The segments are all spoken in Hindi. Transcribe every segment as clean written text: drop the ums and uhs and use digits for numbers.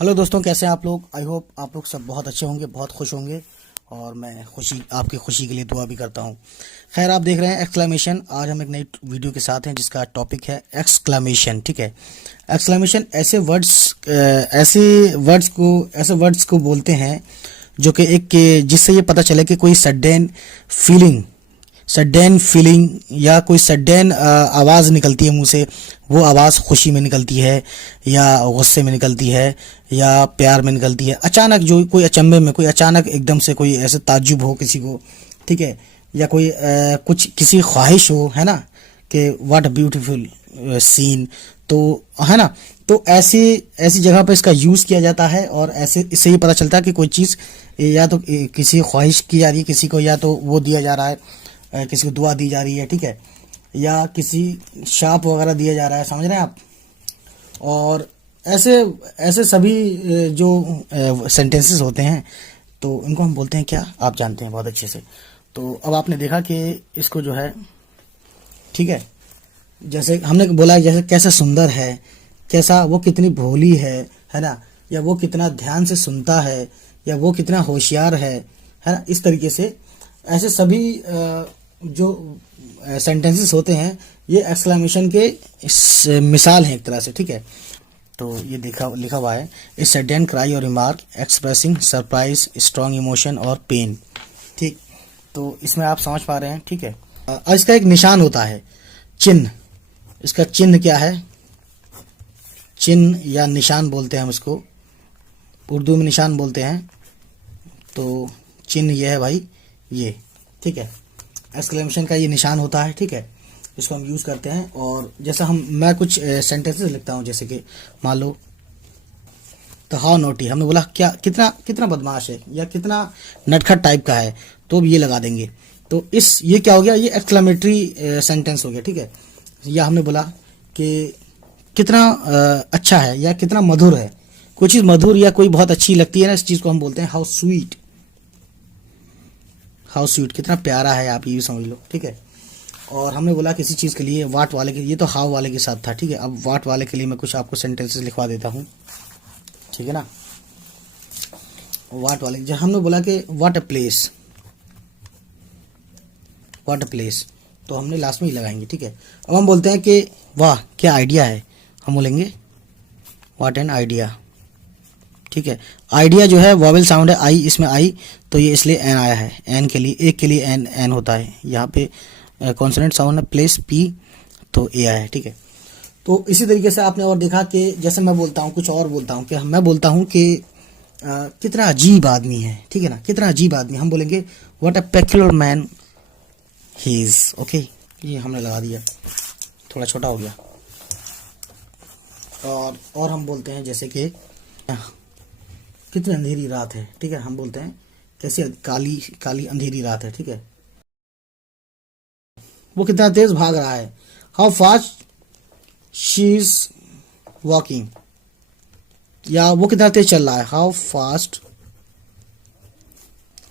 हेलो दोस्तों, कैसे हैं आप लोग। आई होप आप लोग सब बहुत अच्छे होंगे, बहुत खुश होंगे। और मैं आपकी खुशी के लिए दुआ भी करता हूं। खैर, आप देख रहे हैं एक्सक्लेमेशन। आज हम एक नई वीडियो के साथ हैं जिसका टॉपिक है एक्सक्लेमेशन। ठीक है, एक्सक्लेमेशन ऐसे वर्ड्स को बोलते हैं जो कि जिससे ये पता चले कि कोई सडन फीलिंग या कोई सडन आवाज़ निकलती है मुंह से। वो आवाज़ खुशी में निकलती है, या गुस्से में निकलती है, या प्यार में निकलती है। अचानक जो कोई अचंभे में, कोई अचानक एकदम से कोई ऐसे ताज्जुब हो किसी को, ठीक है, या कोई कुछ किसी ख्वाहिश हो, है ना, कि व्हाट अ ब्यूटीफुल सीन, तो है ना। तो ऐसी ऐसी जगह पर इसका यूज़ किया जाता है, और ऐसे इससे ये पता चलता है कि कोई चीज़ या तो किसी ख्वाहिश की जा रही है किसी को, या तो वो दिया जा रहा है, किसी को दुआ दी जा रही है, ठीक है, या किसी शाप वगैरह दिया जा रहा है। समझ रहे हैं आप। और ऐसे ऐसे सभी जो सेंटेंसेस होते हैं, तो इनको हम बोलते हैं क्या, आप जानते हैं बहुत अच्छे से। तो अब आपने देखा कि इसको जो है, ठीक है, जैसे हमने बोला, जैसे कैसा सुंदर है, कैसा वो कितनी भोली है ना, या वो कितना ध्यान से सुनता है, या वो कितना होशियार है ना। इस तरीके से ऐसे सभी जो सेंटेंसेस होते हैं, ये एक्सक्लेमेशन के मिसाल हैं एक तरह से। ठीक है, तो ये लिखा हुआ है, ए सडन क्राई और remark expressing surprise, strong emotion और पेन। ठीक, तो इसमें आप समझ पा रहे हैं। ठीक है, इसका एक निशान होता है, चिन्ह। इसका चिन्ह क्या है, चिन्ह या निशान बोलते हैं हम इसको, उर्दू में निशान बोलते हैं। तो चिन्ह ये है भाई, ये, ठीक है, एक्सक्लेमेशन का ये निशान होता है। ठीक है, इसको हम यूज़ करते हैं। और जैसा मैं कुछ सेंटेंसेस लिखता हूँ, जैसे कि मान लो, तो हाउ नोटी, हमने बोला क्या, कितना कितना बदमाश है, या कितना नटखट टाइप का है, तो अब ये लगा देंगे। तो ये क्या हो गया, ये एक्सक्लेमेटरी सेंटेंस हो गया। ठीक है, या हमने बोला कि कितना अच्छा है, या कितना मधुर है। कोई चीज़ मधुर या कोई बहुत अच्छी लगती है ना, इस चीज़ को हम बोलते हैं हाउ स्वीट। हाउ स्वीट, कितना प्यारा है, आप ये भी समझ लो। ठीक है, और हमने बोला किसी चीज़ के लिए, वाट वाले के, ये तो हाउ वाले के साथ था। ठीक है, अब वाट वाले के लिए मैं कुछ आपको सेंटेंसेस लिखवा देता हूँ, ठीक है ना। वाट वाले, जब हमने बोला कि what a place, what a place, तो हमने लास्ट में ही लगाएंगे। ठीक है, अब हम बोलते हैं कि वाह क्या आइडिया है, हम बोलेंगे व्हाट एन आइडिया। ठीक है, आइडिया जो है वॉवेल साउंड है, आई, इसमें आई, तो ये इसलिए एन आया है। एन के लिए, एक के लिए एन एन होता है। यहाँ पे कॉन्सोनेंट साउंड है, प्लेस पी, तो ए आया है। ठीक है, तो इसी तरीके से आपने और देखा कि जैसे मैं बोलता हूँ, कुछ और बोलता हूँ, कि मैं बोलता हूँ कि कितना अजीब आदमी है, ठीक है ना, कितना अजीब आदमी, हम बोलेंगे what a peculiar man he is. Okay, ये हमने लगा दिया, थोड़ा छोटा हो गया। और हम बोलते हैं जैसे कि कितनी अंधेरी रात है। ठीक है, हम बोलते हैं कैसी काली काली अंधेरी रात है। ठीक है, वो कितना तेज भाग रहा है, how fast she is walking, या वो कितना तेज चल रहा है, हाउ फास्ट।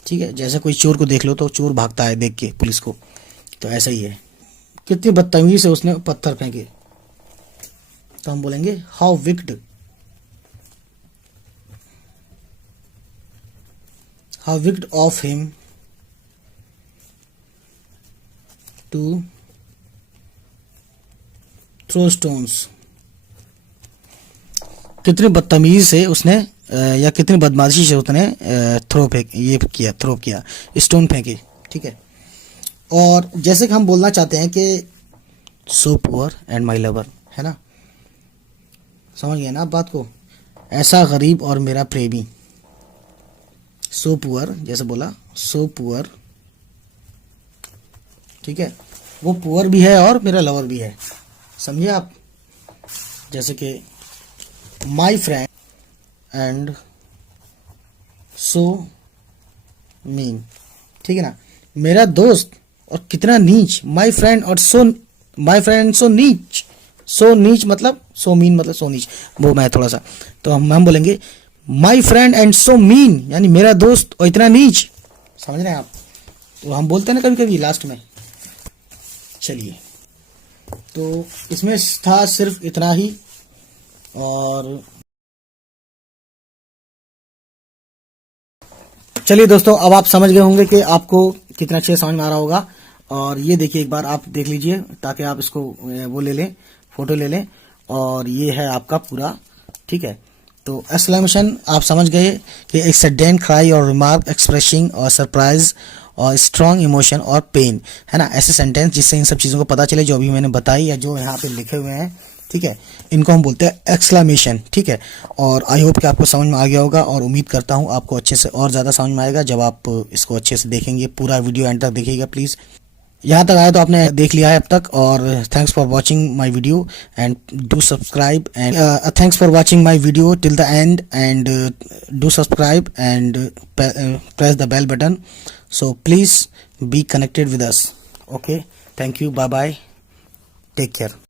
ठीक है, जैसे कोई चोर को देख लो तो चोर भागता है देख के पुलिस को, तो ऐसा ही है। कितनी बदतमीजी से उसने पत्थर फेंके, तो हम बोलेंगे how wicked, how wicked of him to throw stones. कितनी बदतमीजी से उसने या कितनी बदमाशी से उसने थ्रो किया, स्टोन फेंके। ठीक है, और जैसे कि हम बोलना चाहते हैं कि so poor and my lover, है ना, समझ गए ना आप बात को, ऐसा गरीब और मेरा प्रेमी। सो पुअर, जैसे बोला सो पुअर, ठीक है, वो पुअर भी है और मेरा लवर भी है, समझिए आप। जैसे कि my friend and so mean, ठीक है ना, मेरा दोस्त और कितना नीच, माई फ्रेंड और माई फ्रेंड सो नीच, सो नीच मतलब सो मीन मतलब सो नीच, वो मैं थोड़ा सा, तो हम बोलेंगे my friend and so mean, यानी मेरा दोस्त और इतना नीच, समझ रहे हैं आप। तो हम बोलते हैं ना कभी कभी लास्ट में। चलिए, तो इसमें था सिर्फ इतना ही, और चलिए दोस्तों, अब आप समझ गए होंगे कि आपको कितना अच्छे समझ में आ रहा होगा। और ये देखिए, एक बार आप देख लीजिए ताकि आप इसको वो ले लें, फोटो ले लें। और ये है आपका पूरा, ठीक है। तो एक्सक्लेमेशन आप समझ गए कि एक सडन क्राई और रिमार्क एक्सप्रेसिंग और सरप्राइज और स्ट्रॉन्ग इमोशन और पेन, है ना, ऐसे सेंटेंस जिससे इन सब चीज़ों को पता चले जो अभी मैंने बताई या जो यहाँ पे लिखे हुए हैं, ठीक है। इनको हम बोलते हैं एक्सक्लेमेशन, ठीक है। और आई होप कि आपको समझ में आ गया होगा, और उम्मीद करता हूँ आपको अच्छे से और ज़्यादा समझ में आएगा जब आप इसको अच्छे से देखेंगे। पूरा वीडियो एंड तक देखिएगा प्लीज़। यहाँ तक आया तो आपने देख लिया है अब तक, और thanks for watching my video and do subscribe and thanks for watching my video till the end and do subscribe and press the bell button, so please be connected with us. Okay, thank you, bye bye, take care.